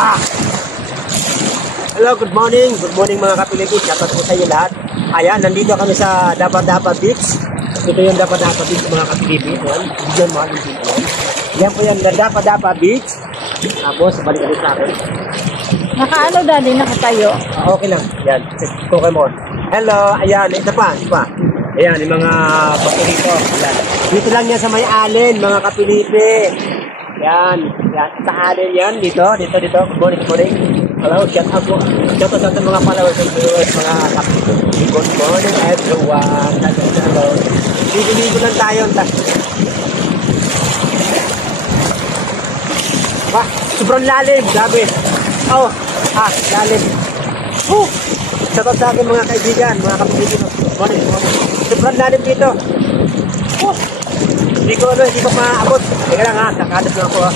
Ah! Hello, good morning. Good morning mga ka-Pilipis. Shoutout po sa inyo lahat. Ayan, nandito kami sa Dapa-Dapa Beach. Ito yung Dapa-Dapa Beach mga ka-Pilipis. Yan, bigyan mahal yung dito. Yan po yung Dapa-Dapa Beach. Tapos, balik ulit sa akin. Nakaano daddy, nakatayo? Okay lang. Yan, okay mo. Hello, ayan, ito pa. Ayan, yung mga bato dito. Ayan. Dito lang yan sa may alin, mga ka-Pilipis. Yan, sa alin yan, dito. Good morning. Hello, shout out sa mga followers and viewers, mga kapitid. Good morning everyone. Hello. Ligo lang tayo. Wah, sobrang lalim, grabe. Lalim. Shout out sa akin mga kaibigan, mga kapitid. Good morning. Sobrang lalim dito. Hindi ko maabot. Teka lang ha, kakadap lang ako ha.